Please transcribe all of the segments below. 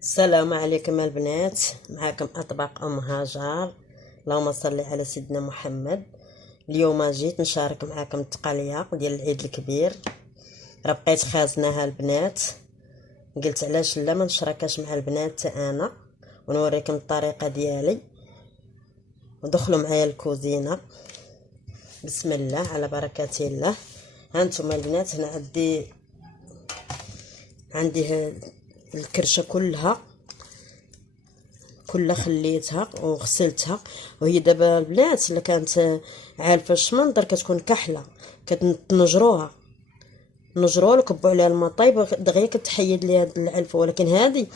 السلام عليكم البنات، معكم اطباق ام هاجر. اللهم صل على سيدنا محمد. اليوم جيت نشارك معكم التقاليه ديال العيد الكبير. راه بقيت خازناها البنات، قلت علاش لا ما نشاركاش مع البنات انا ونوريكم الطريقه ديالي. ودخلوا معايا الكوزينه. بسم الله على بركه الله. هانتوما البنات، هنا عندي الكرشه كلها خليتها وغسلتها. وهي دابا البنات اللي كانت عالفه الشمندر كتكون كحله، كتنجروها ونكبوا عليها الماء طايب دغيا كتحيد ليها هاد العلفه. ولكن هذه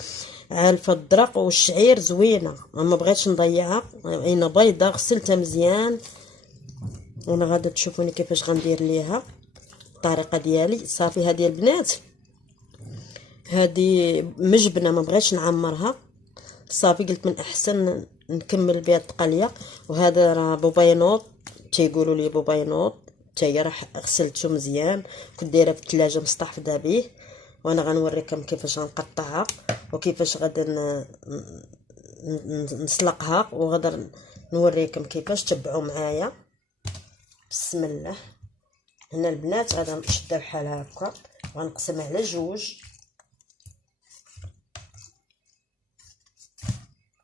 عالفه الدرق والشعير زوينه، ما بغيتش نضيعها. عينه بيضه غسلتها مزيان، وانا غادا تشوفوني كيفاش غندير ليها الطريقه ديالي. صافي هذه البنات، هذه مجبنه ما بغيتش نعمرها. صافي قلت من احسن نكمل بها التقليه. وهذا راه بوباينوط، تيقولوا لي بوباينوط، حتى هي راه غسلته مزيان، كنت دايره في الثلاجه مستحفظه به. وانا غنوريكم كيفاش غنقطعها وكيفاش غادا نسلقها، وغادا نوريكم كيفاش. تبعوا معايا. بسم الله. هنا البنات غادا نشدها بحال هكا وغنقسمها على جوج.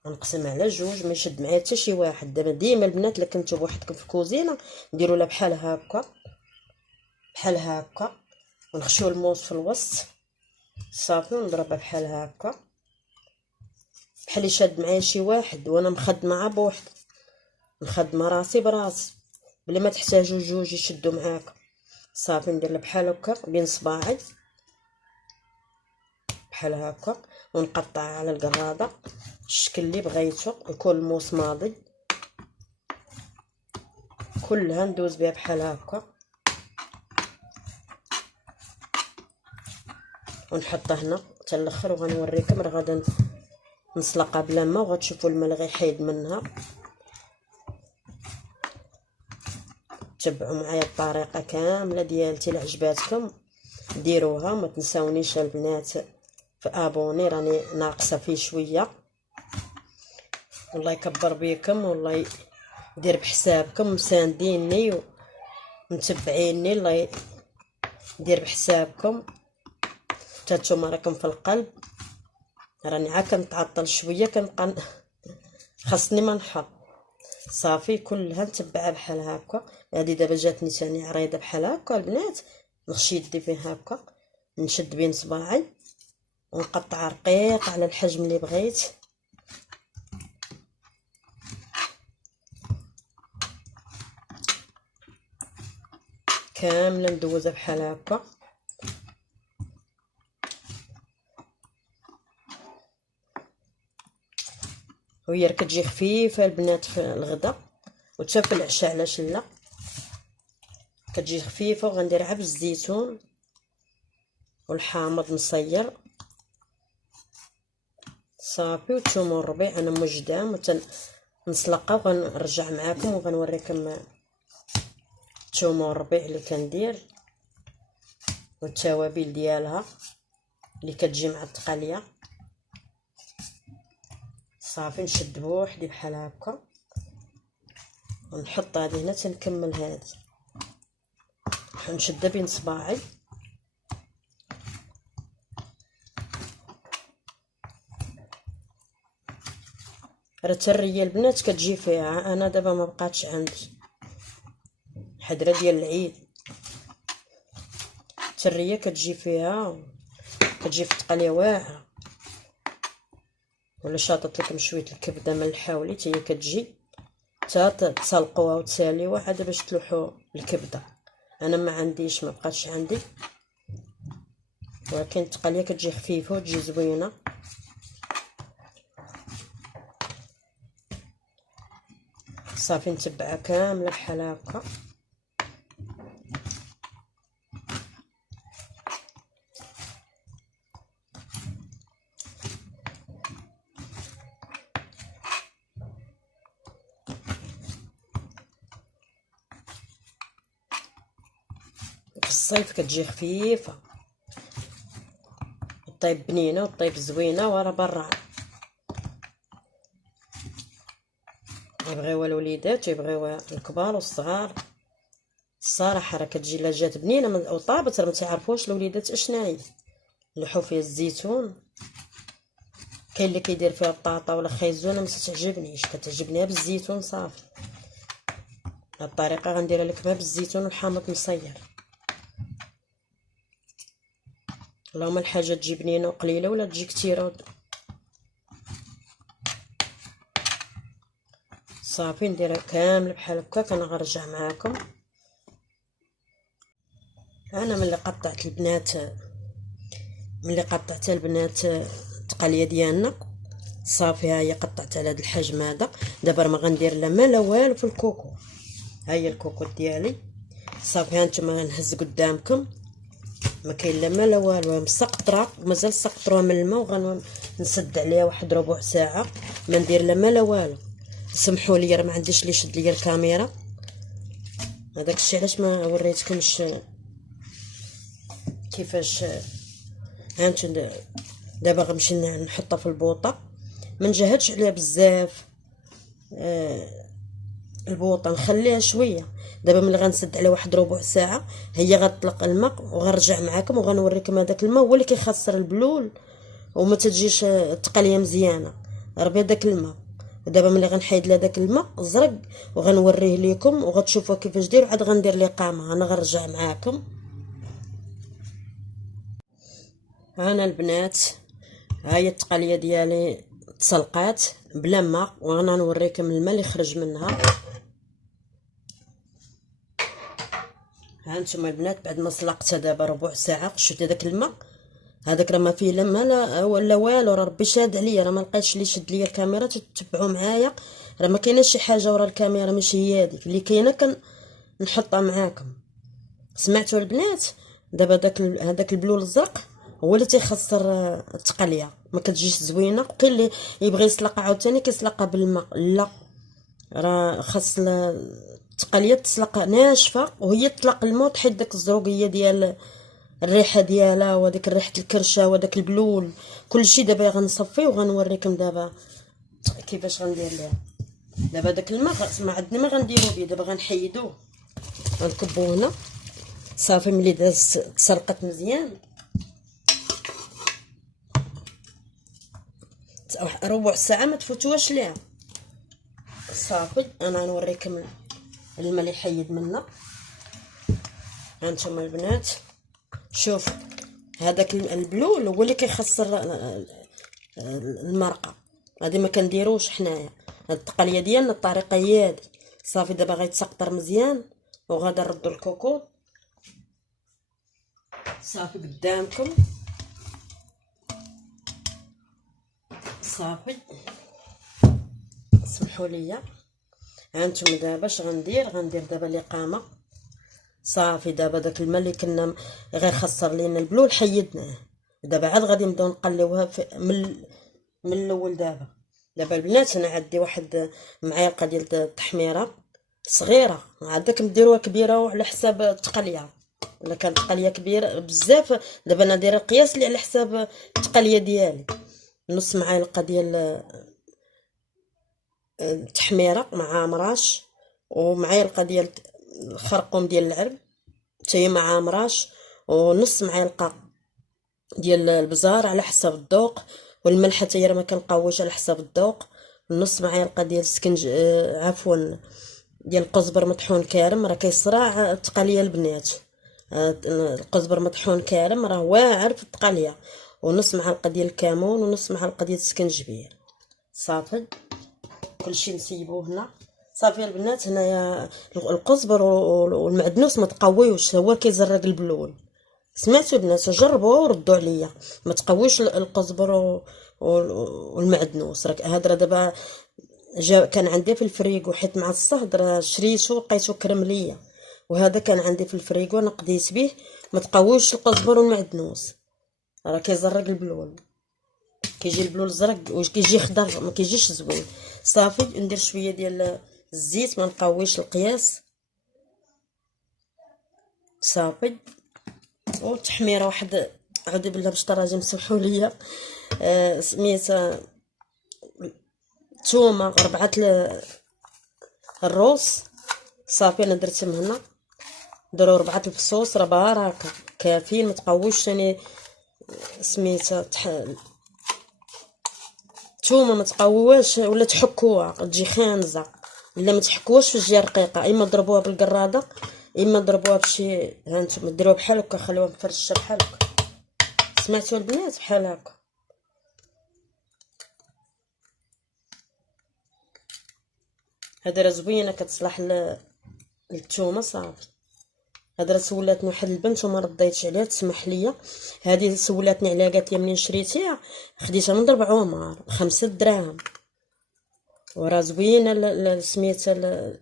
غنقسم على جوج، ما يشد معايا حتى شي واحد. دابا ديما البنات الا كنتو بوحدكم في الكوزينه ديروا لها بحال هكا بحال هكا، ونخشيو الموس في الوسط. صافي ونضربها بحال هكا، بحال اللي شاد معايا شي واحد وانا مخدمه بوحدي، مخدمه راسي براسي بلا ما تحتاجوا جوج يشدوا معاك. صافي ندير لها بحال هكا بين صباعي بحال هكا، ونقطعها على القراده الشكل اللي بغيتو، يكون الموس ماضي. كلها ندوز بها بحال هكا ونحطها هنا حتى الاخر. وغنوريكم راه غادا نسلقها بلا ما، وغتشوفوا الماء اللي غيحيد منها. تبعوا معايا الطريقه كامله ديالتي. الا عجباتكم ديروها. ما تنساونيش البنات في ابوني، راني ناقصه فيه شويه. والله يكبر بكم، والله يدير بحسابكم، مسانديني ومتبعيني. الله يدير بحسابكم، حتى نتوما راكم في القلب. راني عا كنتعطل شويه، كنبقى خاصني ما نحط. صافي كلها نتبعها بحال هكا. هذه دابا جاتني ثاني عريضه بحال هكا البنات. نخشي يدي فيه هكا، نشد بين صباعي ونقطع رقيق على الحجم اللي بغيت. كامله ندوزها بحال هكا. وهي كتجي خفيفه البنات في الغدا وحتى في العشاء، علاش لا. كتجي خفيفه. وغندير عا بالزيتون والحامض مصير. صافي والثوم والربيع انا موجدام نسلقها. وغنرجع معاكم وغنوريكم الثوم والربيع اللي كندير والتوابل ديالها اللي كتجي مع التقاليه. صافي نشد بوحدي بحال هكا ونحط هذه هنا تنكمل. هذه نشدها بين صباعي. راه التريه البنات كتجي فيها. انا دابا ما بقاتش عندي حضره ديال العيد. التريه كتجي فيها، كتجي في التقاليه واعره. ولا شاطط لكم شويه الكبده من الحاولي حتى هي كتجي حتى تسلقوها وتساليوها عاد باش تلوحوا الكبده. انا ما عنديش، ما بقاتش عندي، ولكن التقاليه كتجي خفيفه وتجي زوينه. صافي نتبعها كامله بحال هكا. في الصيف كتجي خفيفه طيب بنينه وطيب زوينه وراه برا. يبغيوها الوليدات ويبغيوها الكبار والصغار. الصراحه راه كتجي لا جات بنينه او طابت راه ما تعرفوش الوليدات اشناهي. نلوحو فيها الزيتون، كاين اللي كيدير فيها البطاطا ولا خيزونه، ما تعجبنيش، كتعجبني بالزيتون صافي. هاد الطريقه غنديرها لكم بالزيتون والحامض مصير. اللهم الحاجه تجي بنينه وقليله ولا تجي كثيره صافي. نديرها كامل بحال هكا. كنرجع معاكم. انا ملي قطعت البنات التقاليه ديالنا صافي. ها هي قطعت على هذا الحجم هذا. دابا ما غندير لا ما لا والو في الكوكو. ها هي الكوكو ديالي صافي. ها نتوما غنهز قدامكم، ما كاين لا ما لا والو، مسقطره ومازال سقطروها من الماء. وغنسد عليها واحد ربع ساعه، ما ندير لا ما لا والو. سمحوا لي راه ما عنديش اللي يشد لي الكاميرا، هذاك الشيء علاش ما وريتكمش كيفاش. هانتوما دابا غنمشي نحطها في البوطه. ما نجهدش عليها بزاف البوطه، نخليها شويه. دابا ملي غنسد على واحد ربع ساعه هي غتطلق الماء، وغنرجع معاكم وغنوريكم هذاك الماء هو اللي كيخسر البلول وما تجيش التقاليه مزيانه، راه بهذاك الماء. دابا ملي غنحيد لها داك الماء الزرق وغنوريه ليكم وغتشوفوا كيفاش دير، وعاد غندير الاقامه. انا غنرجع معاكم. هانا البنات، ها هي التقاليه ديالي تسلقات بلا ماء، وانا نوريكم الماء اللي خرج منها. ها نتوما البنات بعد ما سلقتها دابا ربع ساعه شفت هذاك الماء، هذاك راه ما فيه لا ماء لا ولا والو. راه ربي شاد عليا، راه ما لقيتش اللي يشد ليا الكاميرا. تتبعوا معايا، راه ما كايناش شي حاجه ورا الكاميرا، ماشي هي هذيك اللي كاينه نحطها معاكم. سمعتوا البنات؟ دابا هذاك البلول الزرق هو اللي تيخسر التقليه، ما كتجيش زوينه. وكاين اللي يبغي يسلقها عاوتاني كيسلقها بالماء، لا راه خاص التقليه تسلق ناشفه وهي تطلق الماء وتحيد داك الزروقيه ديال الريحه ديالها وديك ريحه الكرشه وداك البلول كلشي. دابا غنصفيه وغنوريكم دابا كيفاش غندير ليها. دابا داك الماء ما عندنا ما غنديرو به. دابا غنحيدوه غنكبوه هنا صافي. ملي تسلقت مزيان ربع ساعه ما تفوتوهاش ليها صافي. انا غنوريكم الماء اللي حيد منها. هانتوما البنات شوف، هذاك البلول هو اللي كيخسر المرقه. هذه ما كنديروش حنايا، هاد التقاليه ديالنا الطريقه هي هادي صافي. دابا غيتسقطر مزيان وغادا نردو الكوكو صافي قدامكم صافي. سمحوا لي. هانتوما دابا اش غندير دابا الاقامه صافي. دابا داك الماء اللي كنا غير خسر لينا البلول حيدناه. دابا عاد غادي نبداو نقليوها من الاول. دابا البنات انا عندي واحد معلقه ديال التحميره صغيره، عندك نديروها كبيره وعلى حساب التقليه. الا كانت التقليه كبيره بزاف دابا انا دايره القياس اللي على حساب التقليه ديالي. نص معلقه ديال التحميره مع مراش، ومعلقه ديال الخرقوم ديال العرب حتى مع مراش، ونص معلقه ديال البزار على حسب الذوق، والملح حتى هي ما كنقاوش على حسب الذوق. نص معلقه ديال السكنج عفوا ديال القزبر مطحون كارم، راه كيصرع التقاليه البنات. القزبر مطحون كارم راه واعر في التقاليه. ونص معلقه ديال الكمون ونص معلقه ديال السكنجبير صافي. كلشي نسيبوه هنا صافي البنات. هنايا القزبر والمعدنوس ما تقويوش، هو كيزرق البلول. سمعتوا البنات؟ جربوا وردوا عليا، ما تقويش القزبر والمعدنوس. راك هذا دابا كان عندي في الفريغو حيت مع الصهد راه شريتو لقيتو كرمليه، وهذا كان عندي في الفريغو انا قديت به. ما تقويوش القزبر والمعدنوس، راه كيزرق البلول. كيجي البلول زرق وكيجي خضر ما كيجيش زوين صافي. ندير شويه ديال الزيت، ما نقويش القياس صافي. وتحميره واحد اعوذ بالله باش تراجم سمحوا لي. سميتها تومه 4 الروس. صافي انا درتهم هنا، ديروا 4 الفصوص، راه باركه كافيين، ما تقووش ثاني. سميتها تومه ما تقووهاش ولا تحكوها تجي خانزه، الا ما تحكوهاش تجي رقيقه. اما ضربوها بالقراده، اما ضربوها بشي، ها نتوما ديروها بحال هكا، خليوها مفرشه بحال هكا. سمعتوا البنات؟ بحال هكا. هذه راه زوينه كتصلح للثومه. صافي هذا راه سولاتني واحد البنت وما رديتش عليها، تسمح لي. هذه سولاتني عليها، قالت لي منين شريتيها؟ خديتها من ضرب عمر ب5 دراهم، وراه زوينه. سميتها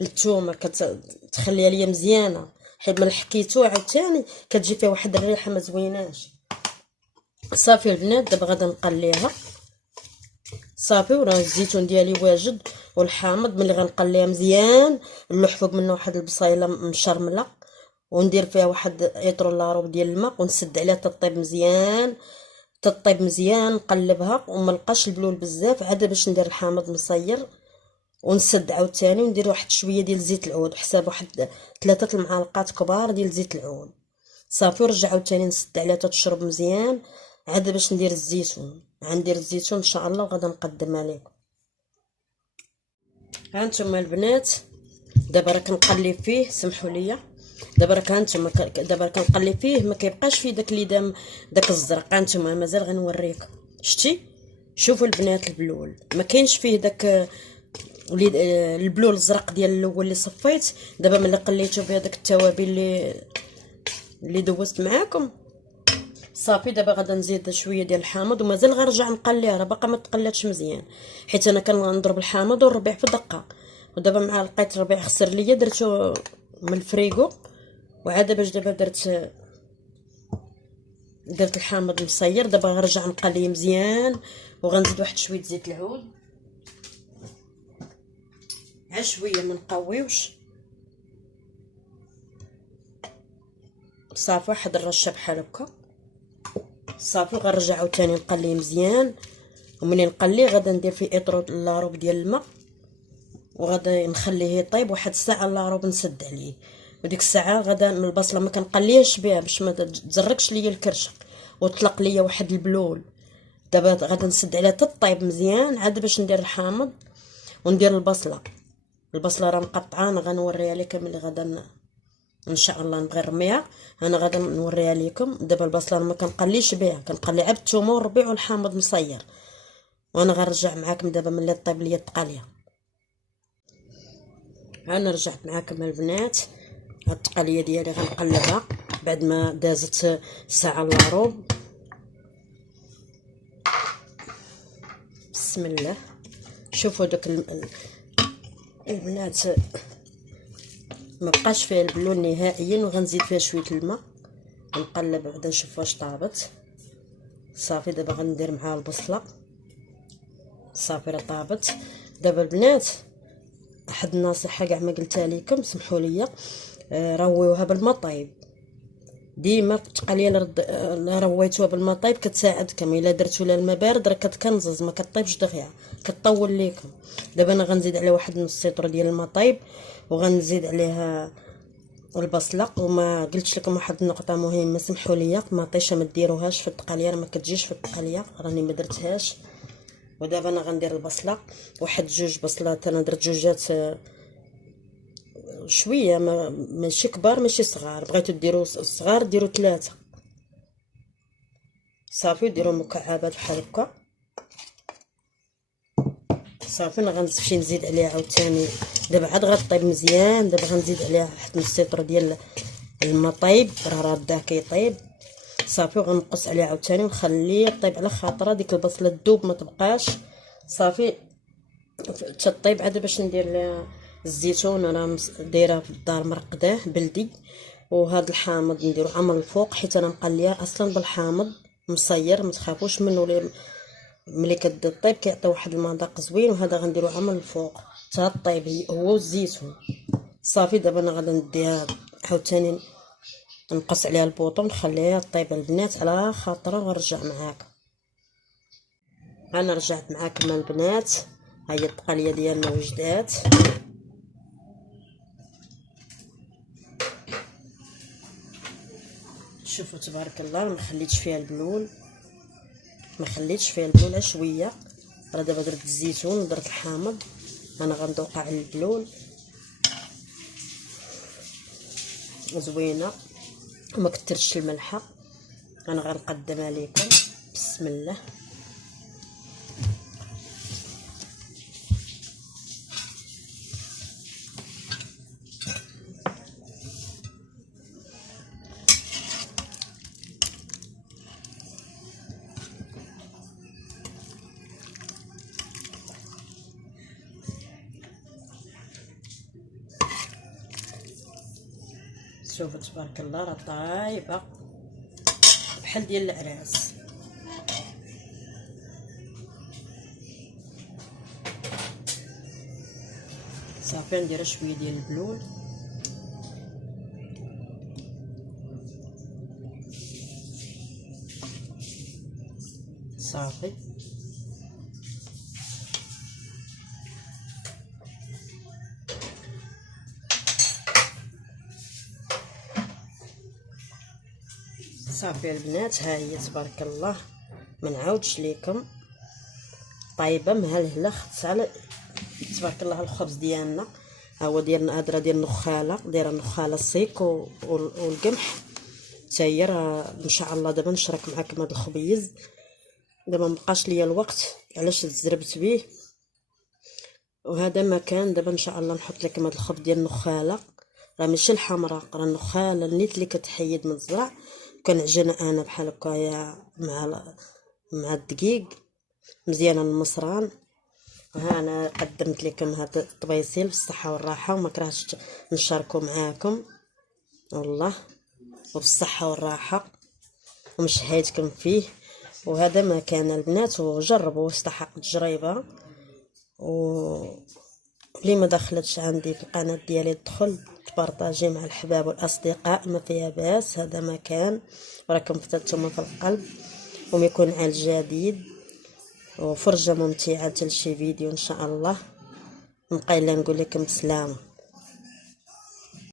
الثومه كتخليها ليا مزيانه، حيت ملي حكيتو عاوتاني كتجي فيها واحد الريحه ما زويناش. صافي البنات دابا غادا نقليها. صافي وراه الزيتون ديالي واجد والحامض. ملي غنقليها مزيان نلوح فوق منه واحد البصيله مشرمله، وندير فيها واحد ايطرو لاروب ديال الماء، ونسد عليها تطيب مزيان. تطيب مزيان نقلبها وما نلقاش البلول بزاف عاد باش ندير الحامض مصير، ونسد عاوتاني وندير واحد شويه ديال زيت العود، حساب واحد 3 المعالقات كبار ديال زيت العود. صافي ورجع عاوتاني نسد عليها تشرب مزيان عاد باش ندير الزيتون. غندير الزيتون ان شاء الله وغادا نقدمها لكم. ها نتوما البنات دابا راه كنقلب فيه، سمحوا لي. دابا راه هانتوما دابا كنقلب فيه، ما كيبقاش فيه داك اللي دام داك الزرق. هانتوما مازال غنوريكم. شتي؟ شوفوا البنات البلول ما كاينش فيه داك البلول الزرق ديال الاول اللي صفيت. دابا ملي قليتو بهذاك التوابل اللي دوزت معاكم، صافي دابا غادا نزيد شويه ديال الحامض، ومازال غنرجع نقليها، راه باقا ما تقلاتش مزيان، حيت انا كنضرب الحامض والربيع في دقه. ودابا مع لقيت الربيع خسر ليا درتو من الفريغو، وعاد باش دابا درت الحامض مصير. دابا غنرجع نقليه مزيان، وغنزيد واحد شويه زيت العود، ها شويه ما نقويوش. صافي واحد الرشه بحال هكا. صافي غنرجع عاوتاني نقليه مزيان، ومنين نقليه غادا ندير فيه اطرو لاروب ديال الماء، وغادا نخليه يطيب واحد الساعه لاروب، نسد عليه. وديك الساعه غادا من البصله ما كنقليهش بها باش ما تزرقش ليا الكرشه وطلق ليا واحد البلول. دابا غادا نسد عليها تطيب مزيان عاد باش ندير الحامض وندير البصله. البصله راه مقطعه، انا غنوريها لكم ملي غادا ان شاء الله نبغي نرميها. انا غادا نوريها لكم. دابا البصله ما كنقليش بها، كنقلي عاد الثومه والربيع والحامض مصير. وانا غنرجع معاكم دابا ملي طيب ليا التقاليه. انا رجعت معاكم البنات. هاد التقاليه ديالي غنقلبها بعد ما دازت ساعه الا ربع. بسم الله. شوفوا دوك البنات ما بقاش فيها البلون نهائيا، وغنزيد فيها شويه الماء نقلب بعدا نشوف واش طابت. صافي دابا غندير معها البصله. صافي راه طابت. دابا البنات واحد النصيحه كاع ما قلتها لكم، سمحوا لي، رويوها بالماء طايب. ديما في التقاليه لا رويتوها بالماء طايب كتساعدكم. الا درتو لها الماء بارد راه كتكنزز ما كطيبش دغيا، كطول ليكم. دابا انا غنزيد عليها واحد نص لتر ديال الماء طايب، وغنزيد عليها البصله. وما قلتش لكم واحد النقطه مهمه، سمحوا لي، مطيشه ما ديروهاش في التقاليه، راه ما كتجيش في التقاليه، راني ما درتهاش. ودابا انا غندير البصله، واحد 2 بصلات. انا درت جوجات شويه، ماشي كبار ماشي صغار. بغيتو ديروا صغار ديروا 3. صافي ديروا مكعبات بحال هكا. صافي انا غنمشي نزيد عليها عاوتاني. دابا عاد غطيب مزيان. دابا غنزيد عليها واحد نص لتر ديال الماء طايب، راه راه كيطيب. صافي وغنقص عليه عاوتاني ونخليه يطيب على خاطره ديك البصله تذوب ما تبقاش. صافي تطيب عاد باش ندير لها الزيتون. انا دايره في الدار مرقداه بلدي. وهذا الحامض نديرو عمل الفوق، حيت انا مقليه اصلا بالحامض مصير، ما تخافوش منه. ملي كطيب كيعطي واحد المذاق زوين. وهذا غنديرو عمل الفوق حتى طيب هو والزيتون. صافي دابا انا غادا نديها عاوتاني نقص عليها البوطون نخليها طيب البنات على خاطرها ونرجع معاكم. انا رجعت معاكم البنات، هاي الطقاليه ديالنا وجدات. شوفوا تبارك الله، ما خليتش فيها البلول، شويه. راه دابا درت الزيتون ودرت الحامض، انا غندوق على البلول زوينه وما كثرتش الملحه. انا غنقدمها لكم بسم الله. شوفوا تبارك الله راه طايبه بحال ديال العراس. صافي ندير شويه ديال البلول، صافي. صافي البنات، ها هي تبارك الله ما نعاودش ليكم، طايبه مهلهله. خدت على تبارك الله الخبز ديالنا، ها هو ديالنا هادرا ديال النخاله، دايره النخاله السيك والقمح حتى هي. راه ان شاء الله دابا نشارك معكم هذا الخبيز. دابا مبقاش ليا الوقت علاش تزربت به، وهذا ما كان. دابا ان شاء الله نحط لكم هذا الخبز ديال النخاله، راه ماشي الحمراء، راه النخاله النيت اللي كتحيد من الزرع، كنعجنها انا بحال هكايا مع الدقيق مزيانه المصران. ها انا قدمت لكم هذا الطبيصيل بالصحه والراحه، وما كرهتش نشاركو معاكم والله، وبالصحه والراحه ومشهيتكم فيه. وهذا ما كان البنات، وجربوا واستحق التجربه. واللي ما دخلتش عندي في القناه ديالي تدخل تبارطاجي مع الحباب والاصدقاء، ما فيها باس. هذا ما كان، وراكم فتلتم في القلب، ويكون على الجديد وفرجه ممتعه لشي فيديو ان شاء الله. نبقى الا نقول لكم بسلامه.